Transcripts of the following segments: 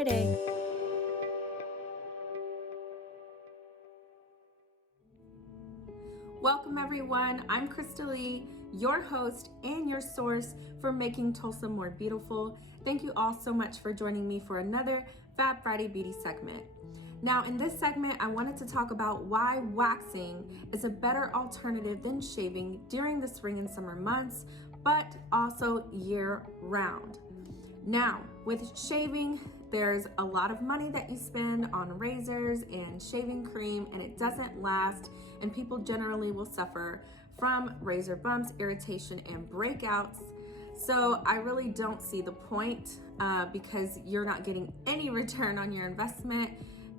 Friday. Welcome everyone, I'm Crystalie, your host and your source for making Tulsa more beautiful. Thank you all so much for joining me for another Fab Friday beauty segment. Now in this segment, I wanted to talk about why waxing is a better alternative than shaving during the spring and summer months, but also year round. Now, with shaving, there's a lot of money that you spend on razors and shaving cream, and it doesn't last, and people generally will suffer from razor bumps, irritation, and breakouts. So I really don't see the point because you're not getting any return on your investment,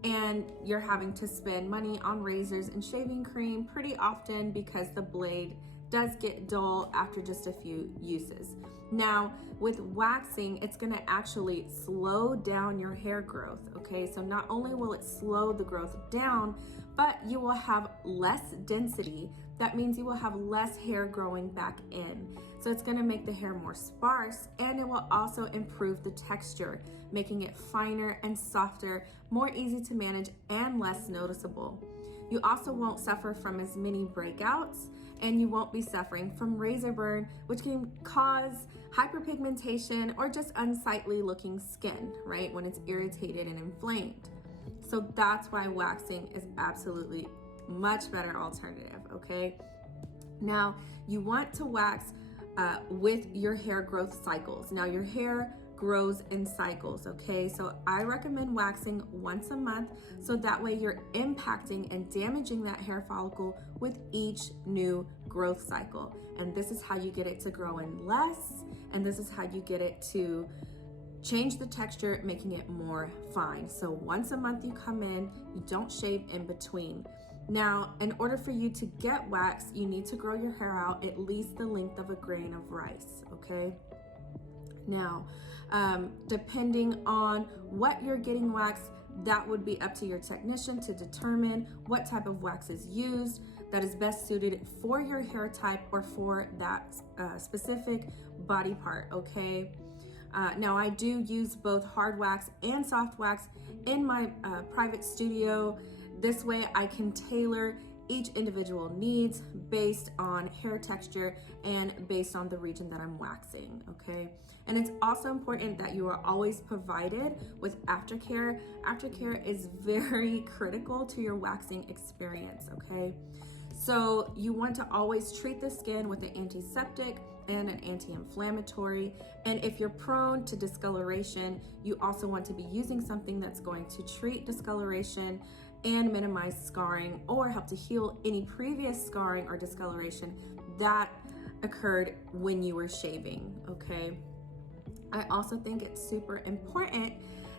and you're having to spend money on razors and shaving cream pretty often because the blade does get dull after just a few uses. Now, with waxing, it's gonna actually slow down your hair growth, okay? So not only will it slow the growth down, but you will have less density. That means you will have less hair growing back in. So it's gonna make the hair more sparse, and it will also improve the texture, making it finer and softer, more easy to manage, and less noticeable. You also won't suffer from as many breakouts, and you won't be suffering from razor burn, which can cause hyperpigmentation or just unsightly looking skin, right? When it's irritated and inflamed. So that's why waxing is absolutely much better alternative, okay? Now, you want to wax with your hair growth cycles. Now, your hair grows in cycles, okay? So I recommend waxing once a month so that way you're impacting and damaging that hair follicle with each new growth cycle. And this is how you get it to grow in less, and this is how you get it to change the texture, making it more fine. So once a month you come in, you don't shave in between. Now, in order for you to get wax, you need to grow your hair out at least the length of a grain of rice, okay? Now, depending on what you're getting waxed, that would be up to your technician to determine what type of wax is used that is best suited for your hair type or for that specific body part, okay? Now, I do use both hard wax and soft wax in my private studio. This way I can tailor each individual needs based on hair texture and based on the region that I'm waxing, okay? And it's also important that you are always provided with aftercare. Aftercare is very critical to your waxing experience, okay? So you want to always treat the skin with an antiseptic and an anti-inflammatory. And if you're prone to discoloration, you also want to be using something that's going to treat discoloration and minimize scarring or help to heal any previous scarring or discoloration that occurred when you were shaving, okay? I also think it's super important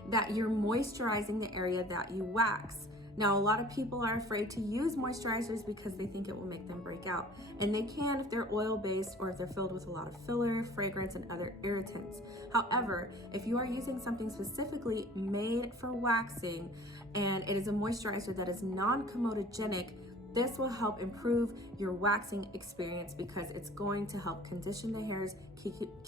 that you're moisturizing the area that you wax. Now, a lot of people are afraid to use moisturizers because they think it will make them break out. And they can if they're oil-based or if they're filled with a lot of filler, fragrance, and other irritants. However, if you are using something specifically made for waxing and it is a moisturizer that is non-comedogenic, this will help improve your waxing experience because it's going to help condition the hairs,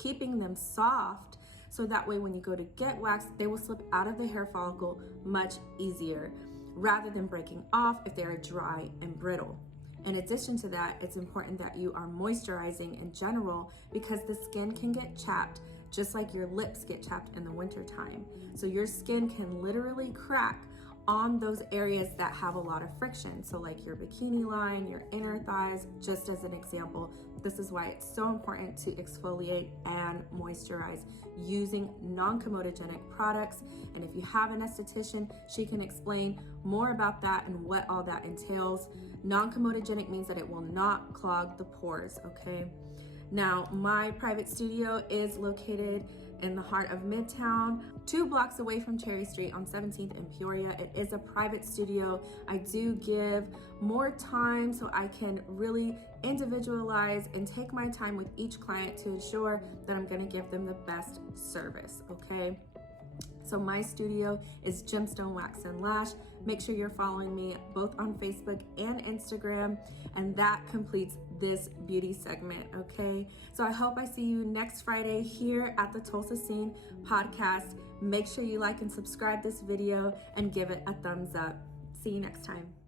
keeping them soft, so that way when you go to get waxed, they will slip out of the hair follicle much easier, rather than breaking off if they are dry and brittle. In addition to that, it's important that you are moisturizing in general because the skin can get chapped just like your lips get chapped in the wintertime. So your skin can literally crack on those areas that have a lot of friction. So like your bikini line, your inner thighs, just as an example. This is why it's so important to exfoliate and moisturize using non-comedogenic products. And if you have an esthetician, she can explain more about that and what all that entails. Non-comedogenic means that it will not clog the pores, okay? Now, my private studio is located in the heart of Midtown, 2 blocks away from Cherry Street on 17th and Peoria. It is a private studio. I do give more time so I can really individualize and take my time with each client to ensure that I'm gonna give them the best service, okay? So my studio is Gemstone Wax and Lash. Make sure you're following me both on Facebook and Instagram, and that completes this beauty segment, okay? So I hope I see you next Friday here at the Tulsa Scene podcast. Make sure you like and subscribe this video and give it a thumbs up. See you next time.